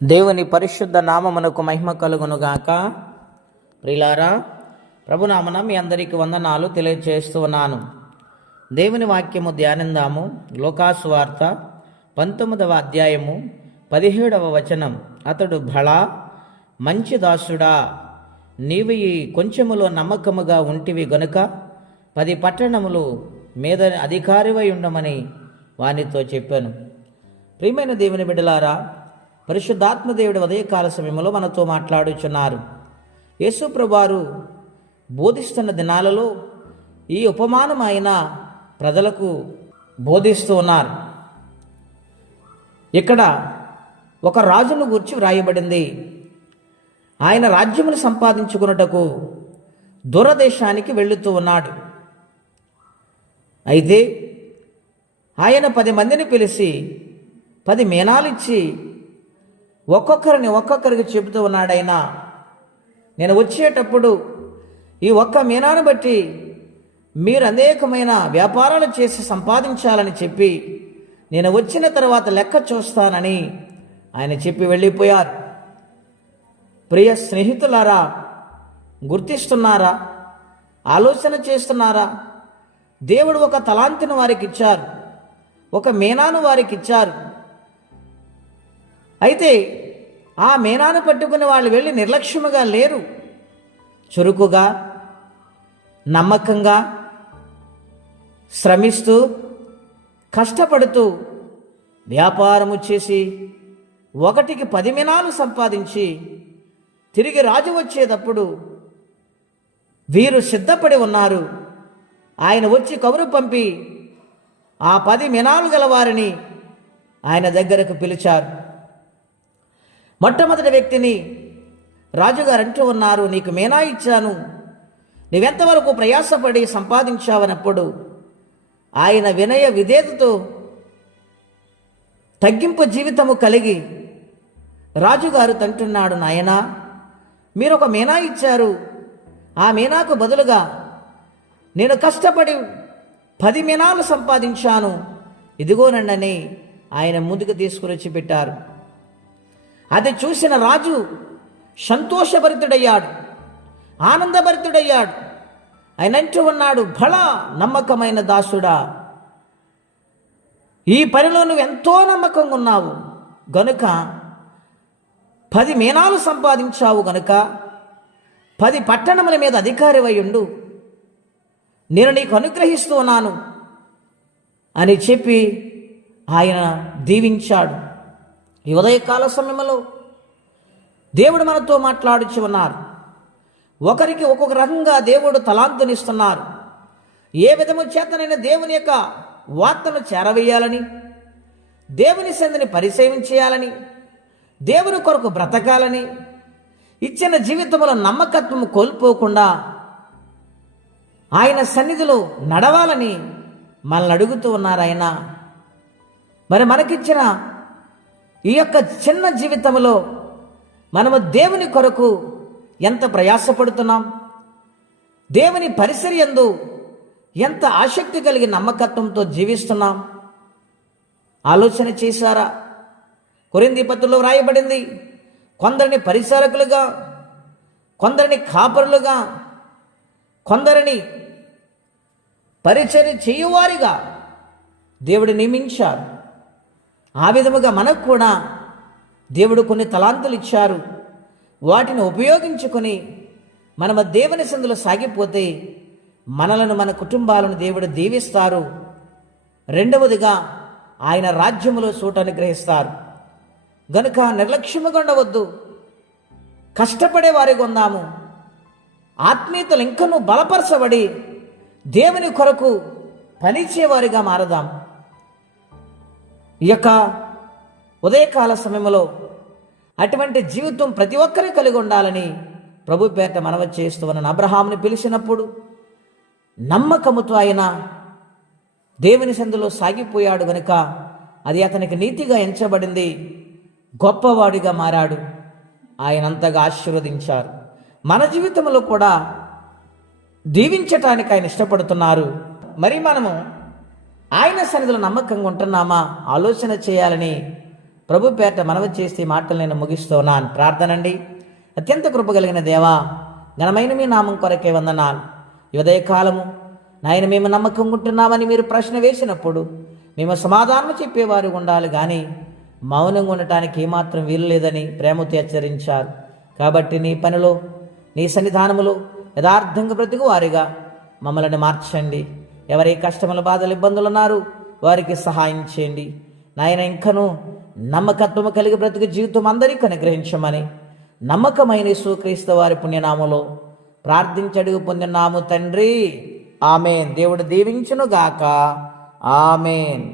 దేవుని పరిశుద్ధ నామమునకు మహిమ కలుగునుగాక. ప్రియులారా, ప్రభునామన మీ అందరికీ వందనాలు తెలియజేస్తూ ఉన్నాను. దేవుని వాక్యము ధ్యానిందాము. లూకాసు వార్త 19వ అధ్యాయము 17వ వచనం. అతడు, భళా మంచి దాసుడా, నీవు ఈ కొంచెములో నమ్మకముగా ఉంటివి గనుక 10 పట్టణములు మీద అధికారివై ఉండమని వానితో చెప్పాను. ప్రియమైన దేవుని బిడ్డలారా, పరిశుద్ధాత్మదేవుడి ఉదయకాల సమయంలో మనతో మాట్లాడుచున్నారు. యేసు ప్రభువారు బోధిస్తున్న దినాలలో ఈ ఉపమానం ఆయన ప్రజలకు బోధిస్తూ ఉన్నారు. ఇక్కడ ఒక రాజును గూర్చి వ్రాయబడింది. ఆయన రాజ్యమును సంపాదించుకున్నటకు దూరదేశానికి వెళుతూ ఉన్నాడు. అయితే ఆయన 10 మందిని పిలిచి 10 మీనాలు ఇచ్చి ఒక్కొక్కరికి చెబుతూ ఉన్నాడు. ఆయన, నేను వచ్చేటప్పుడు ఈ ఒక్క మీనాను బట్టి మీరు అనేకమైన వ్యాపారాలు చేసి సంపాదించాలని చెప్పి నేను వచ్చిన తర్వాత లెక్క చూస్తానని ఆయన చెప్పి వెళ్ళిపోయారు. ప్రియ స్నేహితులారా, గుర్తిస్తున్నారా? ఆలోచన చేస్తున్నారా? దేవుడు ఒక తలాంతిని వారికి ఇచ్చారు, ఒక మీనాను వారికి ఇచ్చారు. అయితే ఆ మీనాను పట్టుకుని వాళ్ళు వెళ్ళి నిర్లక్ష్యముగా లేరు. చురుకుగా, నమ్మకంగా, శ్రమిస్తూ, కష్టపడుతూ వ్యాపారము చేసి 1కి 10 మీనాలు సంపాదించి తిరిగి రాజు వచ్చేటప్పుడు వీరు సిద్ధపడి ఉన్నారు. ఆయన వచ్చి కబురు పంపి ఆ 10 మీనాలు గలవారిని ఆయన దగ్గరకు పిలిచారు. మొట్టమొదటి వ్యక్తిని రాజుగారు అంటూ ఉన్నారు, నీకు మీనా ఇచ్చాను, నీవెంతవరకు ప్రయాసపడి సంపాదించావనప్పుడు ఆయన వినయ విధేయతతో తగ్గింపు జీవితము కలిగి రాజుగారు తంటున్నాడు, నాయనా, మీరు ఒక మీనా ఇచ్చారు, ఆ మీనాకు బదులుగా నేను కష్టపడి 10 మీనాలు సంపాదించాను, ఇదిగోనండని ఆయన ముందుకు తీసుకుని వచ్చి పెట్టారు. అది చూసిన రాజు సంతోషభరితుడయ్యాడు, ఆనందభరితుడయ్యాడు. ఆయన అంటూ ఉన్నాడు, భళా నమ్మకమైన దాసుడా, ఈ పనిలో నువ్వు ఎంతో నమ్మకంగా ఉన్నావు గనుక 10 మీనాలు సంపాదించావు గనుక 10 పట్టణముల మీద అధికారివై ఉండు, నేను నీకు అనుగ్రహిస్తూ ఉన్నాను అని చెప్పి ఆయన దీవించాడు. ఈ ఉదయకాల సమయంలో దేవుడు మనతో మాట్లాడుచు ఉన్నారు. ఒకరికి ఒక్కొక్క రకంగా దేవుడు తలాంతునిస్తున్నారు. ఏ విధము చేతనైనా దేవుని యొక్క వార్తను చేరవేయాలని, దేవుని సంధిని పరిచయం చేయాలని, దేవుని కొరకు బ్రతకాలని, ఇచ్చిన జీవితంలో నమ్మకత్వము కోల్పోకుండా ఆయన సన్నిధిలో నడవాలని మనల్ని అడుగుతూ ఉన్నారు ఆయన. మరి మనకిచ్చిన ఈ యొక్క చిన్న జీవితంలో మనము దేవుని కొరకు ఎంత ప్రయాసపడుతున్నాం, దేవుని పరిచర్యందు ఎంత ఆసక్తి కలిగి నమ్మకత్వంతో జీవిస్తున్నాం ఆలోచన చేశారా? కొరింథీ పత్రికలో వ్రాయబడింది, కొందరిని పరిచారకులుగా, కొందరిని కాపరులుగా, కొందరిని పరిచర్య చేయువారిగా దేవుడు నియమించారు. ఆ విధముగా మనకు కూడా దేవుడు కొన్ని తలాంతులు ఇచ్చారు. వాటిని ఉపయోగించుకొని మనము దేవుని సందులో సాగిపోతే మనలను, మన కుటుంబాలను దేవుడు దీవిస్తారు. రెండవదిగా ఆయన రాజ్యములో చోటు అనుగ్రహిస్తారు. గనుక నిర్లక్ష్యముగా ఉండవద్దు, కష్టపడే వారిగా ఉందాము. ఆత్మీయతలు ఇంకనూ బలపరచబడి దేవుని కొరకు పనిచేవారిగా మారదాం. ఈ యొక్క ఉదయకాల సమయంలో అటువంటి జీవితం ప్రతి ఒక్కరూ కలిగి ఉండాలని ప్రభు పేట మనవి చేస్తూ ఉన్నాను. అబ్రహాముని పిలిచినప్పుడు నమ్మకముతో ఆయన దేవుని సందులో సాగిపోయాడు గనుక అది అతనికి నీతిగా ఎంచబడింది. గొప్పవాడిగా మారాడు. ఆయన అంతగా ఆశీర్వదించారు. మన జీవితంలో కూడా దీవించటానికి ఆయన ఇష్టపడుతున్నారు. మరి మనము ఆయన సన్నిధిలో నమ్మకంగా ఉంటున్నామా ఆలోచన చేయాలని ప్రభు పేట మనవి చేసి ఈ మాటలు నేను ముగిస్తున్నాను. ప్రార్థనండి. అత్యంత కృప కలిగిన దేవా, ఘనమైన మీ నామం కొరకే వందనాలు. ఈ ఉదయకాలము నాయన మేము నమ్మకం ఉంటున్నామని మీరు ప్రశ్న వేసినప్పుడు మేము సమాధానం చెప్పేవారు ఉండాలి, కానీ మౌనంగా ఉండటానికి ఏమాత్రం వీలు లేదని ప్రేమతో హెచ్చరించారు. కాబట్టి నీ పనిలో, నీ సన్నిధానములో యథార్థంగా బ్రతుకు వారిగా మమ్మల్ని మార్చండి. ఎవరి కష్టముల, బాధలు, ఇబ్బందులు ఉన్నారు వారికి సహాయం చేయండి నాయన. ఇంకను నమ్మకత్వము కలిగి బ్రతుకు జీవితం అందరికీ అనుగ్రహించమని నమ్మకమైన యేసుక్రీస్తు వారి పుణ్యనామములో ప్రార్థించి అడుగు పొందినాము తండ్రి. ఆమేన్. దేవుడు దీవించును గాక. ఆమేన్.